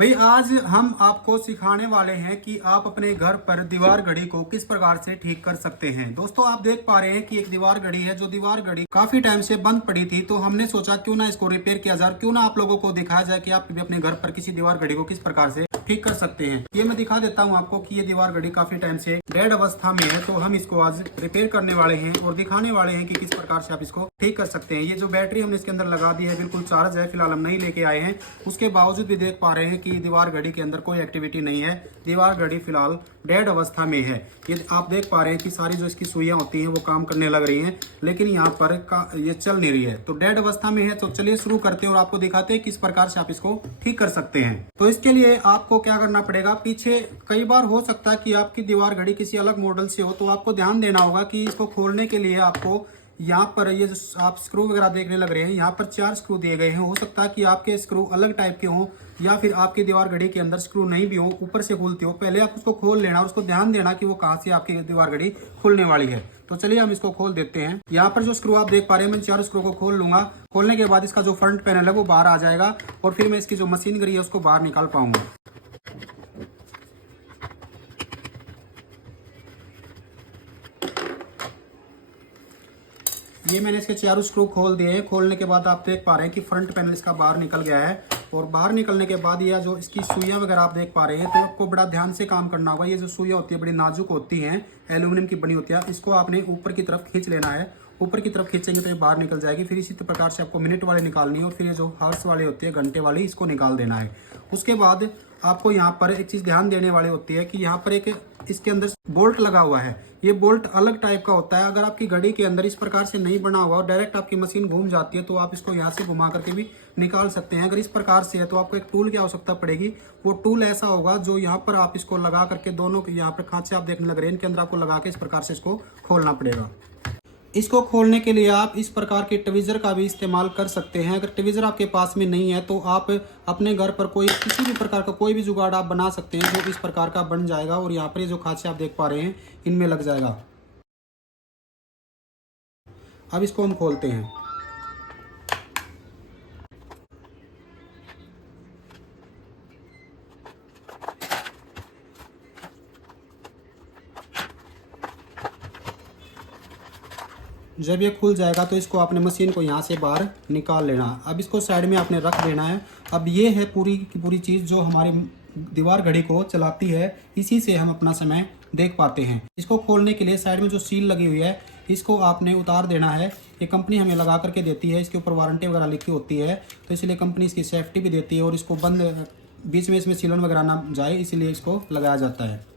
भाई आज हम आपको सिखाने वाले हैं कि आप अपने घर पर दीवार घड़ी को किस प्रकार से ठीक कर सकते हैं। दोस्तों आप देख पा रहे हैं कि एक दीवार घड़ी है, जो दीवार घड़ी काफी टाइम से बंद पड़ी थी, तो हमने सोचा क्यों ना इसको रिपेयर किया जाए, क्यों ना आप लोगों को दिखाया जाए कि आप भी अपने घर पर किसी दीवार घड़ी को किस प्रकार से ठीक कर सकते हैं। ये मैं दिखा देता हूँ आपको कि ये दीवार घड़ी काफी टाइम से डेड अवस्था में है, तो हम इसको आज रिपेयर करने वाले हैं और दिखाने वाले हैं कि किस प्रकार से आप इसको ठीक कर सकते हैं। ये जो बैटरी हमने इसके अंदर लगा दी है बिल्कुल चार्ज है, फिलहाल हम नहीं लेके आए हैं। उसके बावजूद भी देख पा रहे हैं कि दीवार घड़ी के अंदर कोई एक्टिविटी नहीं है, दीवार घड़ी फिलहाल डेड अवस्था में है। ये आप देख पा रहे हैं कि सारी जो इसकी सुइयां होती हैं वो काम करने लग रही हैं, लेकिन यहाँ पर ये चल नहीं रही है, तो डेड अवस्था में है। तो चलिए शुरू करते हैं और आपको दिखाते हैं किस प्रकार से आप इसको ठीक कर सकते हैं। तो इसके लिए आपको क्या करना पड़ेगा, पीछे कई बार हो सकता है कि आपकी दीवार घड़ी किसी अलग मॉडल से हो, तो आपको ध्यान देना होगा कि इसको खोलने के लिए आपको यहाँ पर ये जो आप स्क्रू वगैरह देखने लग रहे हैं, यहाँ पर 4 स्क्रू दिए गए हैं। हो सकता है कि आपके स्क्रू अलग टाइप के हों या फिर आपकी दीवार घड़ी के अंदर स्क्रू नहीं भी हो, ऊपर से खुलती हो। पहले आप उसको खोल लेना और उसको ध्यान देना कि वो कहाँ से आपकी दीवार घड़ी खुलने वाली है। तो चलिए हम इसको खोल देते हैं। यहाँ पर जो स्क्रू आप देख पा रहे हैं, मैं 4 स्क्रू को खोल लूंगा। खोलने के बाद इसका जो फ्रंट पैनल है वो बाहर आ जाएगा और फिर मैं इसकी जो मशीन घड़ी है उसको बाहर निकाल पाऊंगा। ये मैंने इसके 4 स्क्रू खोल दिए हैं। खोलने के बाद आप देख पा रहे हैं कि फ्रंट पैनल इसका बाहर निकल गया है और बाहर निकलने के बाद ये जो इसकी सुइयां वगैरह आप देख पा रहे हैं, तो आपको बड़ा ध्यान से काम करना होगा। ये जो सुइयां होती है बड़ी नाजुक होती हैं, एल्यूमिनियम की बनी होती है। इसको आपने ऊपर की तरफ खींच लेना है। ऊपर की तरफ खींचेंगे तो ये बाहर निकल जाएगी। फिर इसी प्रकार से आपको मिनट वाले निकालनी है और फिर ये जो हार्स वाले होते हैं, घंटे वाली, इसको निकाल देना है। उसके बाद आपको यहाँ पर एक चीज ध्यान देने वाली होती है कि यहाँ पर एक इसके अंदर बोल्ट लगा हुआ है। ये बोल्ट अलग टाइप का होता है। अगर आपकी घड़ी के अंदर इस प्रकार से नहीं बना हुआ और डायरेक्ट आपकी मशीन घूम जाती है, तो आप इसको यहाँ से घुमा करके भी निकाल सकते हैं। अगर इस प्रकार से है तो आपको एक टूल की आवश्यकता पड़ेगी। वो टूल ऐसा होगा जो यहाँ पर आप इसको लगा करके, दोनों यहाँ पर खांचे आप देखने लग रहे हैं, इनके अंदर आपको लगा के इस प्रकार से इसको खोलना पड़ेगा। इसको खोलने के लिए आप इस प्रकार के ट्विज़र का भी इस्तेमाल कर सकते हैं। अगर ट्विज़र आपके पास में नहीं है तो आप अपने घर पर कोई किसी भी प्रकार का कोई भी जुगाड़ आप बना सकते हैं जो इस प्रकार का बन जाएगा और यहाँ पर ये जो खांचे आप देख पा रहे हैं इनमें लग जाएगा। अब इसको हम खोलते हैं। जब ये खुल जाएगा तो इसको आपने मशीन को यहाँ से बाहर निकाल लेना। अब इसको साइड में आपने रख देना है। अब ये है पूरी की पूरी चीज़ जो हमारी दीवार घड़ी को चलाती है। इसी से हम अपना समय देख पाते हैं। इसको खोलने के लिए साइड में जो सील लगी हुई है इसको आपने उतार देना है। ये कंपनी हमें लगा करके देती है, इसके ऊपर वारंटी वगैरह लिखी होती है, तो इसलिए कंपनी इसकी सेफ्टी भी देती है और इसको बंद बीच में इसमें सीलन वगैरह ना जाए, इसलिए इसको लगाया जाता है।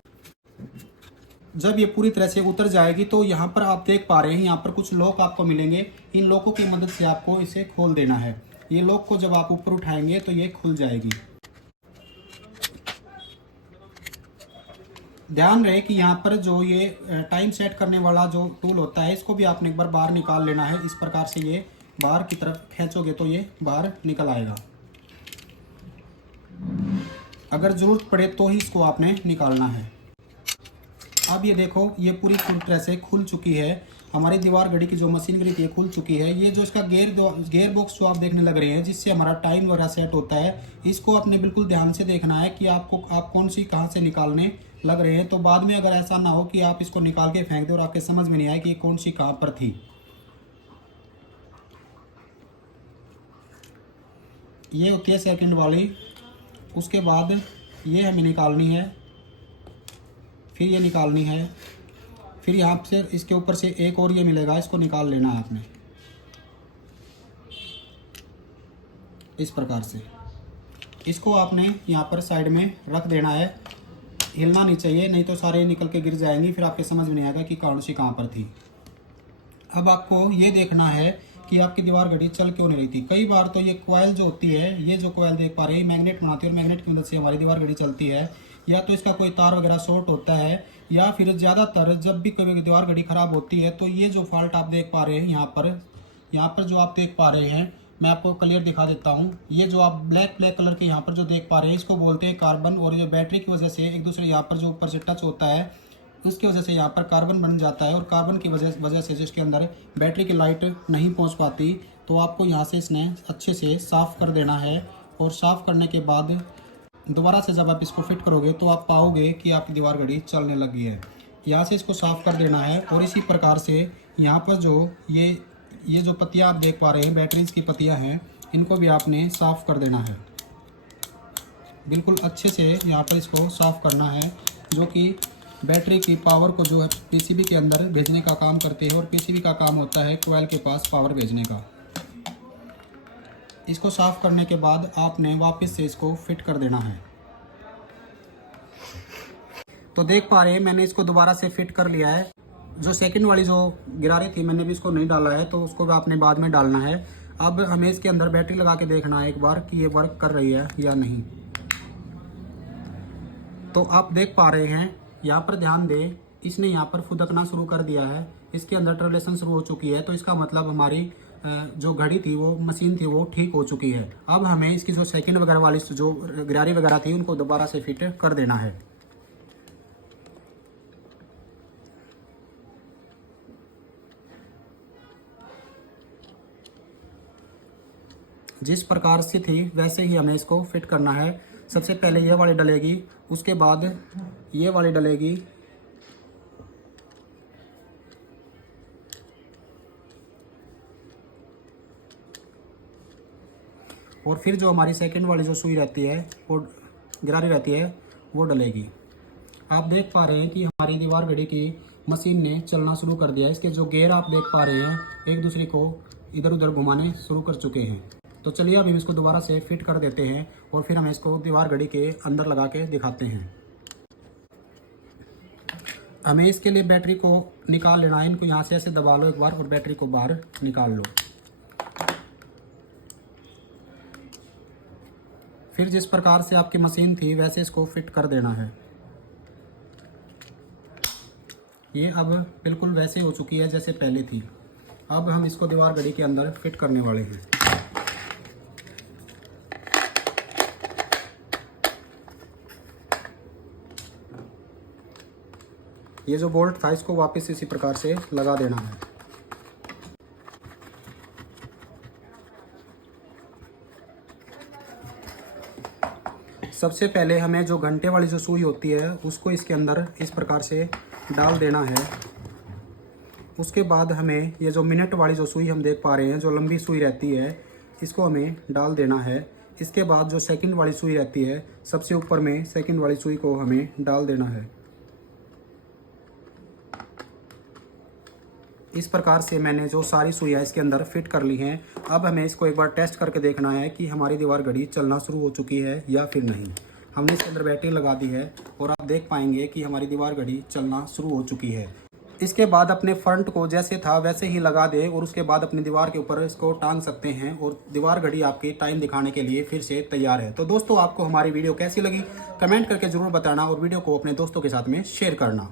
जब ये पूरी तरह से उतर जाएगी तो यहाँ पर आप देख पा रहे हैं, यहाँ पर कुछ लॉक आपको मिलेंगे। इन लॉकों की मदद से आपको इसे खोल देना है। ये लॉक को जब आप ऊपर उठाएंगे तो ये खुल जाएगी। ध्यान रहे कि यहाँ पर जो ये टाइम सेट करने वाला जो टूल होता है, इसको भी आपने एक बार बाहर निकाल लेना है। इस प्रकार से ये बाहर की तरफ खींचोगे तो ये बाहर निकल आएगा। अगर जरूरत पड़े तो ही इसको आपने निकालना है। अब ये देखो, ये पूरी तरह से खुल चुकी है। हमारी दीवार घड़ी की जो मशीन घड़ी थी खुल चुकी है। ये जो इसका गेयर बॉक्स जो आप देखने लग रहे हैं, जिससे हमारा टाइम वगैरह सेट होता है, इसको आपने बिल्कुल ध्यान से देखना है कि आप कौन सी कहाँ से निकालने लग रहे हैं। तो बाद में अगर ऐसा ना हो कि आप इसको निकाल के फेंक दें और आपके समझ में नहीं आए कि ये कौन सी कहाँ पर थी। ये होती है सेकंड वाली। उसके बाद ये हमें निकालनी है, फिर ये निकालनी है, फिर यहाँ से इसके ऊपर से एक और ये मिलेगा, इसको निकाल लेना है आपने इस प्रकार से। इसको आपने यहाँ पर साइड में रख देना है, हिलना नहीं चाहिए, नहीं तो सारे निकल के गिर जाएंगी, फिर आपके समझ में नहीं आएगा कि कौन सी कहाँ पर थी। अब आपको ये देखना है कि आपकी दीवार घड़ी चल क्यों नहीं रही थी। कई बार तो ये कॉइल जो होती है, ये जो कॉइल देख पा रहे हैं, मैग्नेट बनाती है और मैग्नेट की मदद से हमारी दीवार घड़ी चलती है। या तो इसका कोई तार वगैरह शॉर्ट होता है, या फिर ज़्यादातर जब भी कोई दीवार घड़ी ख़राब होती है तो ये जो फॉल्ट आप देख पा रहे हैं यहाँ पर जो आप देख पा रहे हैं, मैं आपको क्लियर दिखा देता हूँ। ये जो आप ब्लैक कलर के यहाँ पर जो देख पा रहे हैं, इसको बोलते हैं कार्बन। और ये बैटरी की वजह से एक दूसरे यहाँ पर जो ऊपर से टच होता है, उसकी वजह से यहाँ पर कार्बन बन जाता है और कार्बन की वजह से जिसके अंदर बैटरी की लाइट नहीं पहुँच पाती। तो आपको यहाँ से इसने अच्छे से साफ़ कर देना है और साफ़ करने के बाद दोबारा से जब आप इसको फिट करोगे तो आप पाओगे कि आपकी दीवार घड़ी चलने लगी है। यहाँ से इसको साफ़ कर देना है और इसी प्रकार से यहाँ पर जो ये जो पत्तियाँ आप देख पा रहे हैं, बैटरीज की पत्तियाँ हैं, इनको भी आपने साफ़ कर देना है। बिल्कुल अच्छे से यहाँ पर इसको साफ़ करना है, जो कि बैटरी की पावर को जो है पीसीबी के अंदर भेजने का काम करते हैं और पीसीबी का काम होता है कोयल के पास पावर भेजने का। इसको साफ़ करने के बाद आपने वापस से इसको फिट कर देना है। तो देख पा रहे हैं मैंने इसको दोबारा से फिट कर लिया है। जो सेकंड वाली जो गिरारी थी मैंने भी इसको नहीं डाला है, तो उसको भी आपने बाद में डालना है। अब हमें इसके अंदर बैटरी लगा के देखना है एक बार कि ये वर्क कर रही है या नहीं। तो आप देख पा रहे हैं, यहाँ पर ध्यान दें, इसने यहाँ पर फुदकना शुरू कर दिया है, इसके अंदर ट्रबलेशन शुरू हो चुकी है। तो इसका मतलब हमारी जो घड़ी थी, वो मशीन थी, वो ठीक हो चुकी है। अब हमें इसकी जो सेकंड वगैरह वाली जो गिरारी वगैरह थी उनको दोबारा से फिट कर देना है। जिस प्रकार से थी वैसे ही हमें इसको फिट करना है। सबसे पहले ये वाली डलेगी, उसके बाद ये वाली डलेगी, और फिर जो हमारी सेकंड वाली जो सुई रहती है, वो गिरारी रहती है, वो डलेगी। आप देख पा रहे हैं कि हमारी दीवार घड़ी की मशीन ने चलना शुरू कर दिया है। इसके जो गेयर आप देख पा रहे हैं, एक दूसरे को इधर उधर घुमाने शुरू कर चुके हैं। तो चलिए अब हम इसको दोबारा से फिट कर देते हैं और फिर हम इसको दीवार घड़ी के अंदर लगा के दिखाते हैं। हमें इसके लिए बैटरी को निकाल लेना है। इनको यहाँ से ऐसे दबा लो एक बार और बैटरी को बाहर निकाल लो। फिर जिस प्रकार से आपकी मशीन थी वैसे इसको फिट कर देना है। ये अब बिल्कुल वैसे हो चुकी है जैसे पहले थी। अब हम इसको दीवार घड़ी के अंदर फिट करने वाले हैं। ये जो बोल्ट था इसको वापस इसी प्रकार से लगा देना है। सबसे पहले हमें जो घंटे वाली जो सुई होती है उसको इसके अंदर इस प्रकार से डाल देना है। उसके बाद हमें ये जो मिनट वाली जो सुई हम देख पा रहे हैं, जो लंबी सुई रहती है, इसको हमें डाल देना है। इसके बाद जो सेकंड वाली सुई रहती है, सबसे ऊपर में सेकंड वाली सुई को हमें डाल देना है। इस प्रकार से मैंने जो सारी सुइयाँ इसके अंदर फिट कर ली हैं। अब हमें इसको एक बार टेस्ट करके देखना है कि हमारी दीवार घड़ी चलना शुरू हो चुकी है या फिर नहीं। हमने इसके अंदर बैटरी लगा दी है और आप देख पाएंगे कि हमारी दीवार घड़ी चलना शुरू हो चुकी है। इसके बाद अपने फ्रंट को जैसे था वैसे ही लगा दे और उसके बाद अपनी दीवार के ऊपर इसको टांग सकते हैं और दीवार घड़ी आपकी टाइम दिखाने के लिए फिर से तैयार है। तो दोस्तों, आपको हमारी वीडियो कैसी लगी कमेंट करके जरूर बताना और वीडियो को अपने दोस्तों के साथ में शेयर करना।